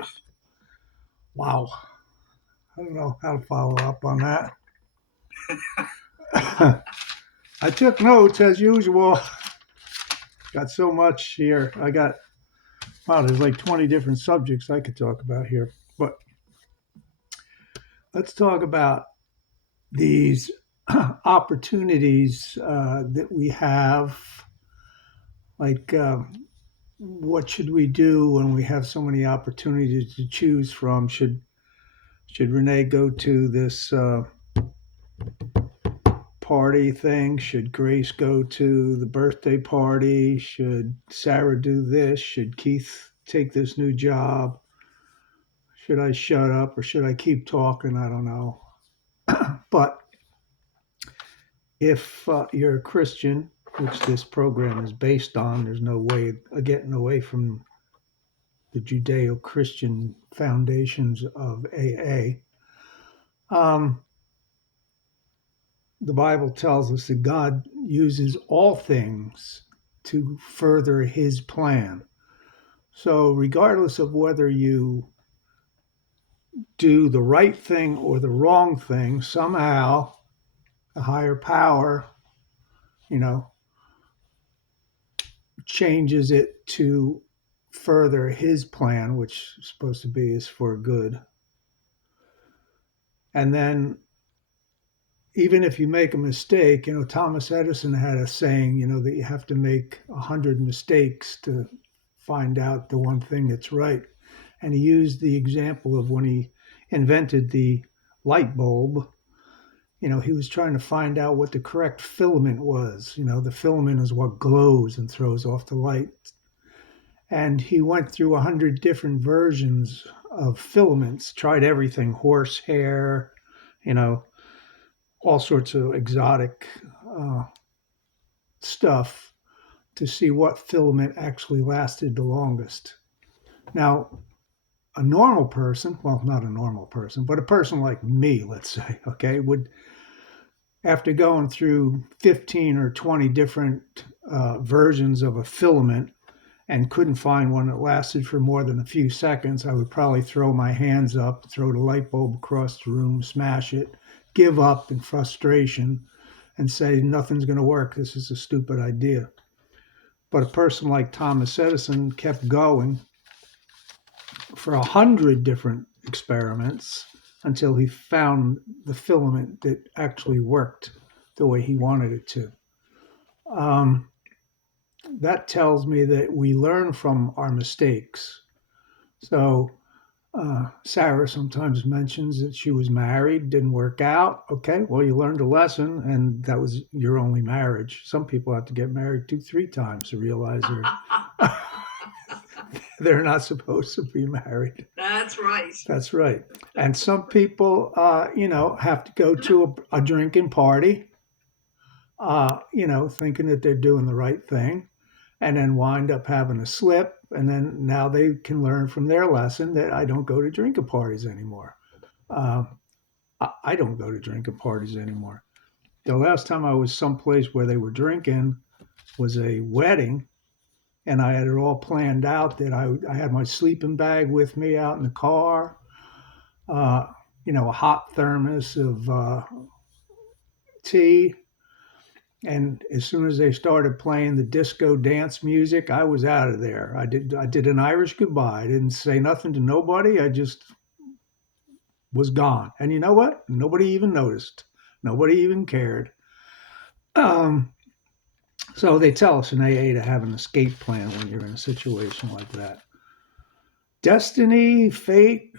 truth. Wow. I don't know how to follow up on that. I took notes as usual. Got so much here. Wow, there's like 20 different subjects I could talk about here. But let's talk about these opportunities that we have. Like, what should we do when we have so many opportunities to choose from? Should Renee go to this party thing? Should Grace go to the birthday party? Should Sarah do this? Should Keith take this new job? Should I shut up or should I keep talking? I don't know. But if you're a Christian, which this program is based on, there's no way of getting away from the Judeo Christian foundations of AA. The Bible tells us that God uses all things to further his plan. So, regardless of whether you do the right thing or the wrong thing, somehow a higher power, you know, changes it to further his plan, which is supposed to be is for good. And then even if you make a mistake, Thomas Edison had a saying, that you have to make 100 mistakes to find out the one thing that's right. And he used the example of when he invented the light bulb. He was trying to find out what the correct filament was. The filament is what glows and throws off the light. And he went through 100 different versions of filaments, tried everything, horsehair, you know, all sorts of exotic uh, stuff to see what filament actually lasted the longest. Now, a normal person, well, not a normal person, but a person like me, let's say, okay, would, after going through 15 or 20 different versions of a filament and couldn't find one that lasted for more than a few seconds, I would probably throw my hands up, throw the light bulb across the room, smash it, give up in frustration, and say, nothing's going to work. This is a stupid idea. But a person like Thomas Edison kept going for 100 different experiments until he found the filament that actually worked the way he wanted it to. Um, that tells me that we learn from our mistakes. So Sarah sometimes mentions that she was married, didn't work out. Okay, well, you learned a lesson, and that was your only marriage. Some people have to get married 2, 3 times to realize they're not supposed to be married. That's right. That's right. And some people, have to go to a drinking party, thinking that they're doing the right thing, and then wind up having a slip. And then now they can learn from their lesson that I don't go to drinking parties anymore. Uh, I don't go to drinking parties anymore. The last time I was someplace where they were drinking was a wedding, and I had it all planned out that I had my sleeping bag with me out in the car, uh, a hot thermos of tea. And as soon as they started playing the disco dance music, I was out of there. I did an Irish goodbye. I didn't say nothing to nobody. I just was gone. And you know what? Nobody even noticed. Nobody even cared. Um, so they tell us in AA to have an escape plan when you're in a situation like that. Destiny, fate,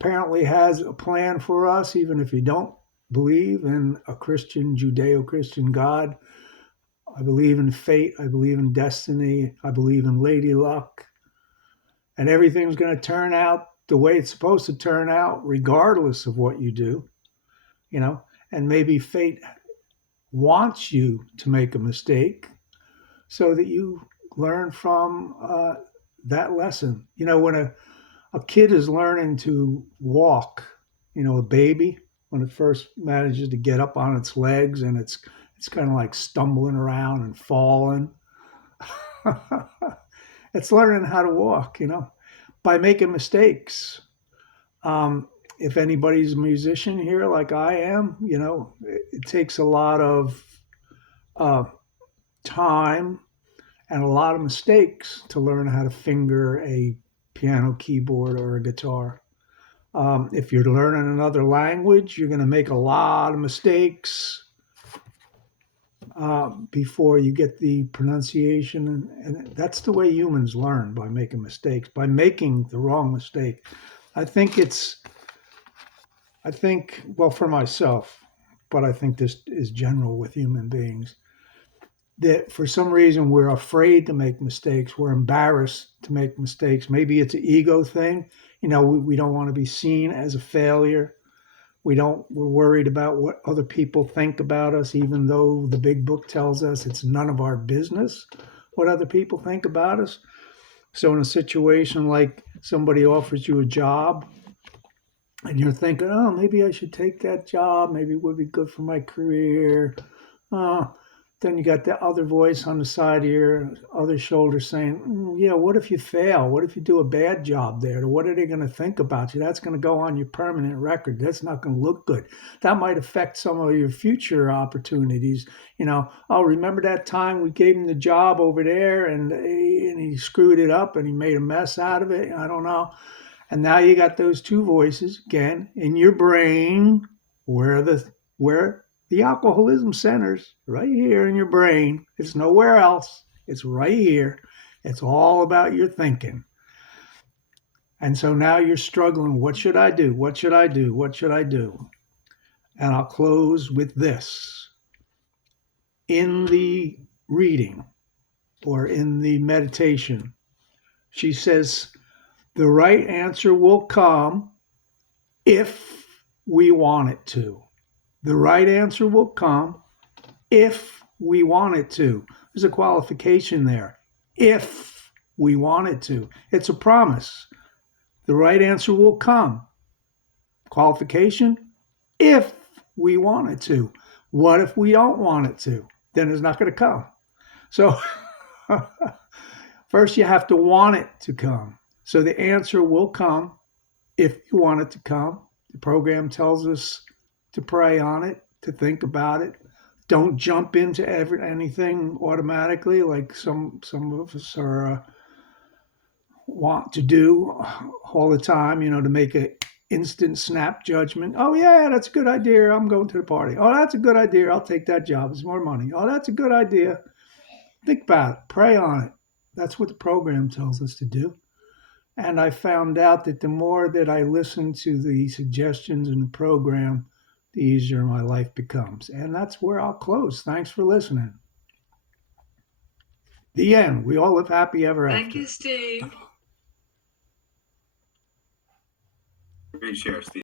apparently has a plan for us, even if you don't believe in a Christian, Judeo Christian God. I believe in fate. I believe in destiny. I believe in lady luck. And everything's going to turn out the way it's supposed to turn out, regardless of what you do, you know. And maybe fate wants you to make a mistake so that you learn from that lesson. When a kid is learning to walk, a baby, when it first manages to get up on its legs and it's kind of like stumbling around and falling. It's learning how to walk, by making mistakes. Um, if anybody's a musician here, like I am, it takes a lot of uh, time and a lot of mistakes to learn how to finger a piano keyboard or a guitar. If you're learning another language, you're going to make a lot of mistakes before you get the pronunciation. And that's the way humans learn, by making mistakes, by making the wrong mistake. I think it's, well, for myself, but I think this is general with human beings, that for some reason we're afraid to make mistakes. We're embarrassed to make mistakes. Maybe it's an ego thing. We don't want to be seen as a failure. We're worried about what other people think about us, even though the big book tells us it's none of our business what other people think about us. So in a situation like somebody offers you a job and you're thinking, oh, maybe I should take that job, maybe it would be good for my career. uh, then you got the other voice on the side of your other shoulder saying, yeah, what if you fail? What if you do a bad job there? What are they going to think about you? That's going to go on your permanent record. That's not going to look good. That might affect some of your future opportunities. Oh, remember that time we gave him the job over there and he screwed it up and he made a mess out of it? I don't know. And now you got those two voices again in your brain, where the alcoholism centers, right here in your brain. It's nowhere else. It's right here. It's all about your thinking. And so now you're struggling. What should I do? What should I do? What should I do? And I'll close with this. In the reading or in the meditation, she says, the right answer will come if we want it to. The right answer will come if we want it to. There's a qualification there. If we want it to. It's a promise. The right answer will come. Qualification, if we want it to. What if we don't want it to? Then it's not going to come. So first you have to want it to come. So the answer will come if you want it to come. The program tells us to pray on it, to think about it. Don't jump into anything automatically like some of us are want to do all the time. To make an instant snap judgment. Oh yeah, that's a good idea. I'm going to the party. Oh, that's a good idea. I'll take that job. It's more money. Oh, that's a good idea. Think about it. Pray on it. That's what the program tells us to do. And I found out that the more that I listen to the suggestions in the program, the easier my life becomes. And that's where I'll close. Thanks for listening. The end. We all live happy ever after. Thank you, Steve. Great share, Steve.